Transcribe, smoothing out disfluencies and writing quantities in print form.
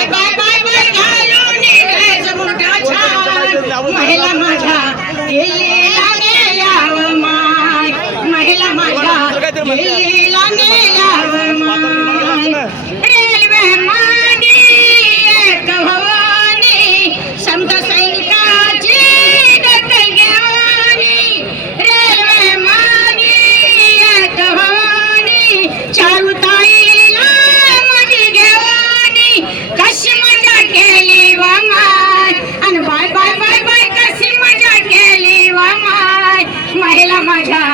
bye bye bye bye घालून dress मोठा छान महिला माझ्या दिल्लीला नेल्यावर माय महिला माझ्या दिल्लीला नेल्यावर माय रेल्वे मागे एक भवानी समजा सैनिकाची दखल घ्यावी रेल्वे मागे एक भवानी चारू ताईला मधी घेवानी कशी मजा केली वा माय आणि बाय बाय बाय बाय कशी मजा केली वा माय महिला माझ्या